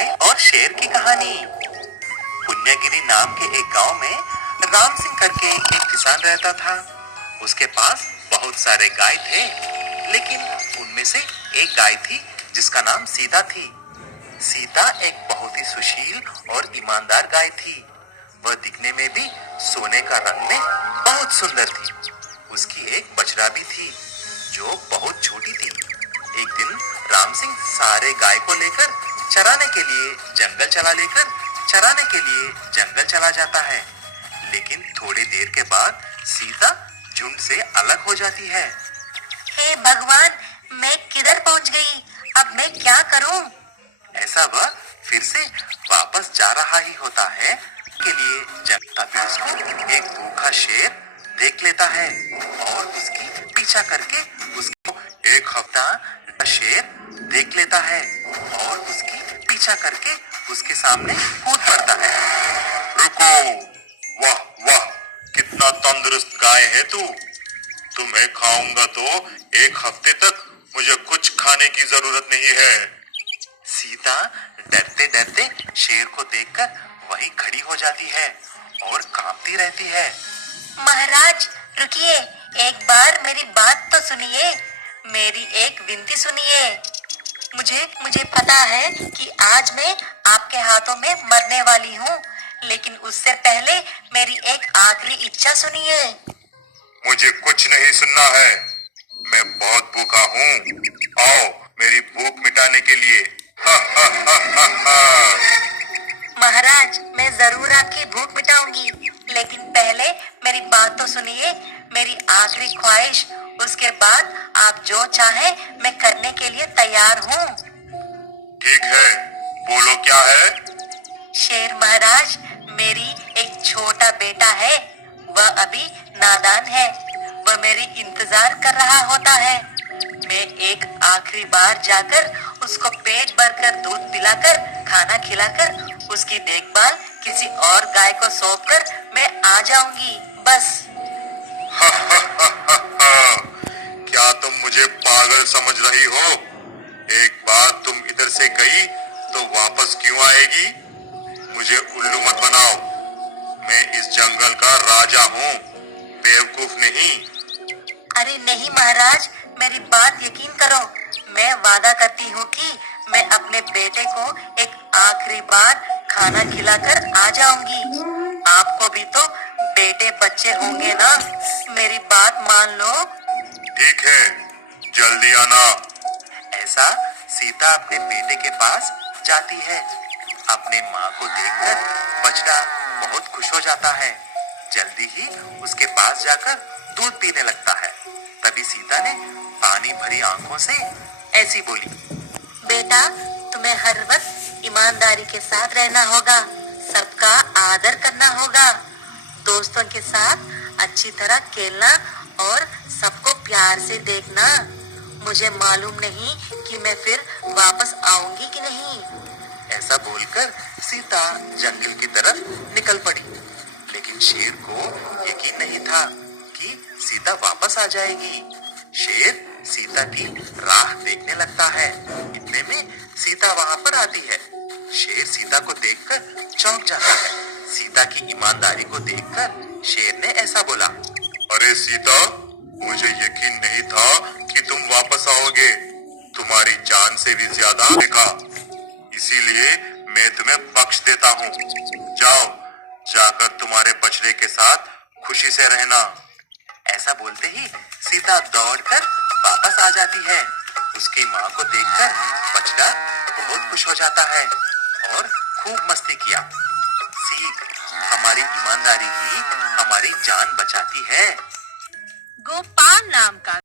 गाय और शेर की कहानी। पुण्यगिरी नाम के एक गांव में राम सिंह करके एक किसान रहता था। उसके पास बहुत सारे गाय थे, लेकिन उनमें से एक गाय थी जिसका नाम सीता थी। सीता एक बहुत ही सुशील और ईमानदार गाय थी। वह दिखने में भी सोने का रंग में बहुत सुंदर थी। उसकी एक बछड़ा भी थी जो बहुत छोटी थी। एक दिन राम सिंह सारे गाय को लेकर चराने के लिए जंगल चला जाता है, लेकिन थोड़ी देर के बाद सीता झुंड से अलग हो जाती है। हे भगवान, मैं किधर पहुंच गई? अब मैं क्या करूं? ऐसा वह फिर से वापस जा रहा ही होता है के लिए तभी उसको एक भूखा शेर देख लेता है और उसकी पीछा करके उसको एक हफ्ता शेर देख लेता है और उसकी पीछा करके उसके सामने कूद पड़ता है। रुको, वाह वाह, कितना तंदुरुस्त गाय है तू। तुम्हें खाऊंगा तो एक हफ्ते तक मुझे कुछ खाने की जरूरत नहीं है। सीता डरते डरते शेर को देखकर वही खड़ी हो जाती है और कांपती रहती है। महाराज रुकिए, एक बार मेरी बात तो सुनिए, मेरी एक विनती सुनिए। मुझे पता है कि आज मैं आपके हाथों में मरने वाली हूँ, लेकिन उससे पहले मेरी एक आखिरी इच्छा सुनिए। मुझे कुछ नहीं सुनना है, मैं बहुत भूखा हूँ। आओ मेरी भूख मिटाने के लिए। हा हा हा हा हा। महाराज, मैं जरूर आपकी भूख मिटाऊंगी, लेकिन पहले मेरी बात तो सुनिए, मेरी आखिरी ख्वाहिश। उसके बाद आप जो चाहे मैं करने के लिए तैयार हूँ। ठीक है, बोलो क्या है? शेर महाराज, मेरी एक छोटा बेटा है, वह अभी नादान है। वह मेरी इंतजार कर रहा होता है। मैं एक आखिरी बार जाकर उसको पेट भरकर दूध पिलाकर, खाना खिलाकर, उसकी देखभाल किसी और गाय को सौंपकर मैं आ जाऊंगी, बस। क्या तुम मुझे पागल समझ रही हो? एक बार तुम इधर से गई तो वापस क्यों आएगी? मुझे उल्लू मत बनाओ, मैं इस जंगल का राजा हूँ, बेवकूफ नहीं। अरे नहीं महाराज, मेरी बात यकीन करो। मैं वादा करती हूँ कि मैं अपने बेटे को एक आखिरी बार खाना खिलाकर आ जाऊंगी। आपको भी तो बेटे बच्चे होंगे ना, मेरी बात मान लो। ठीक है, जल्दी आना। ऐसा सीता अपने बेटे के पास जाती है। अपने माँ को देखकर बछड़ा बहुत खुश हो जाता है। जल्दी ही उसके पास जाकर दूध पीने लगता है। तभी सीता ने पानी भरी आंखों से ऐसी बोली, बेटा, तुम्हें हर वक्त ईमानदारी के साथ रहना होगा, सबका आदर करना होगा, दोस्तों के साथ अच्छी तरह खेलना और सबको प्यार से देखना। मुझे मालूम नहीं कि मैं फिर वापस आऊंगी कि नहीं। ऐसा बोलकर सीता जंगल की तरफ निकल पड़ी, लेकिन शेर को यकीन नहीं था कि सीता वापस आ जाएगी। शेर सीता की राह देखने लगता है। इतने में सीता वहां पर आती है। शेर सीता को देखकर चौंक जाता है। सीता की ईमानदारी को देखकर शेर ने ऐसा बोला, अरे सीता, मुझे यकीन नहीं था कि तुम वापस आओगे। तुम्हारी जान से भी ज्यादा देखा, इसीलिए मैं तुम्हें बख्श देता हूँ। जाओ, जाकर तुम्हारे बछड़े के साथ खुशी से रहना। ऐसा बोलते ही सीता दौड़कर वापस आ जाती है। उसकी माँ को देखकर बछड़ा बहुत खुश हो जाता है और खूब मस्ती किया। सीख, हमारी ईमानदारी ही हमारी जान बचाती है। गोपाल नाम का